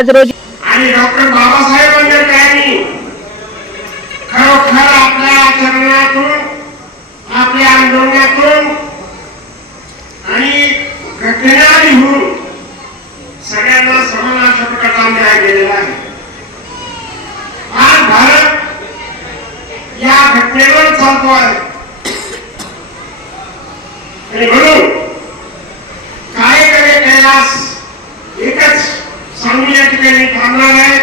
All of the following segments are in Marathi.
आज रोजी आणि डॉक्टर बाबासाहेब आंबेडकरांनी खरोखर आपल्या आचरणातून आपल्या आंदोलनातून आणि घटना लिहून सगळ्यांना समान अशा प्रकारचा न्याय केलेला आहे. आज भारत या घटनेवर चालतो आहे आणि म्हणून काय करे कैलास सांगू या ठिकाणी थांबणार आहे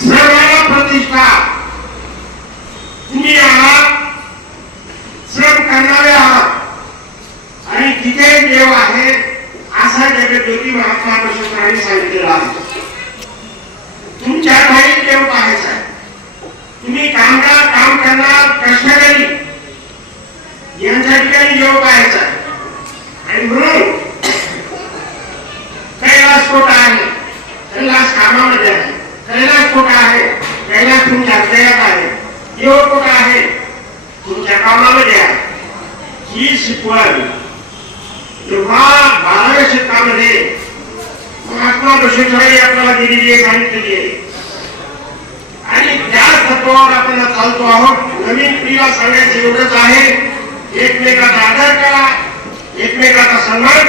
सर्वांना प्रतिष्ठा. तुम्ही आहात. श्रम करणारे आहात. आणि तिथे देव आहे असा जगज्योती महात्मा प्रशासनाने सांगितलेला आहे. तुमच्या घरी देव पाहायचा आहे. तुम्ही कामगार काम करणार कष्टकरी. यांच्या ठिकाणी देव पाहायचा आणि म्हणून कैलास कोटा आहे कैलास कामामध्ये आहे कैलास कोटा आहे कैलास तुमच्या हृदयात आहे देव कुठं आहे तुमच्या कामामध्ये आहे ही शिकवण. जेव्हा बाराव्या शतकामध्ये महात्मा बसवेश्वरांनी आपल्याला दिलेली आहे सांगितलेली आहे आणि त्या तत्वावर आपण चालतो आहोत. नवीन पिढीला सांगायचं एवढंच आहे. एकमेकाचा आदर करा. एकमेकाचा सन्मान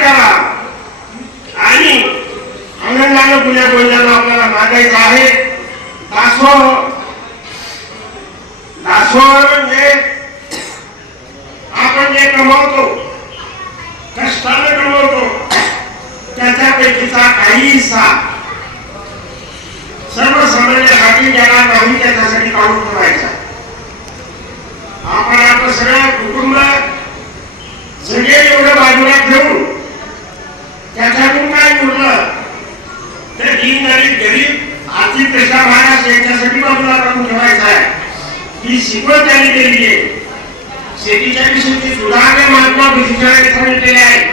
गमावतो. कष्टाने कमवतो त्याच्यापैकीचा काही हिस्सा सर्वसामान्यासाठी ज्याला नाही त्याच्यासाठी काढून ठेवायचा. आपण आपलं सगळं कुटुंब सगळे एवढं बाजूला ठेवून त्याच्यातून काय उरलं? तर दीन गरीब गरीब आर्थिक पेशा महाराज यांच्यासाठी बाजूला काढून ठेवायचा आहे. ही शिकवण त्यांनी केली आहे. शेतीच्या विषयी सुधारणे महात्मा बुद्धिचाराने सांगितलेले आहे.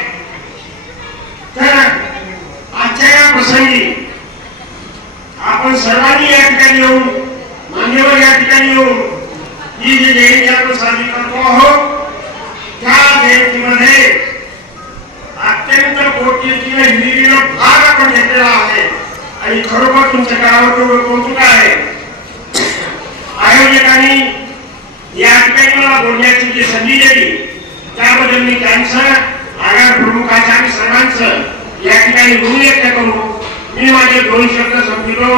तर आजच्या या प्रसंगी आपण सर्वांनी या ठिकाणी येऊन, मान्यवर या ठिकाणी येऊन ही जी जयंती आपण साजरी करतो आहोत, त्या जयंतीमध्ये अत्यंत पोटतिडकीनं हिरिरीनं भाग आपण घेतलेला आहे. आणि खरोखर तुमच्या तेवढं कौतुक आहे. आयोजकांनी बोलण्याची जी संधी दिली त्याबद्दल मी त्यांचं आगार प्रमुखाच्या आणि सर्वांचं या ठिकाणी ऋण व्यक्त करू. मी माझे दोन शब्द समजलो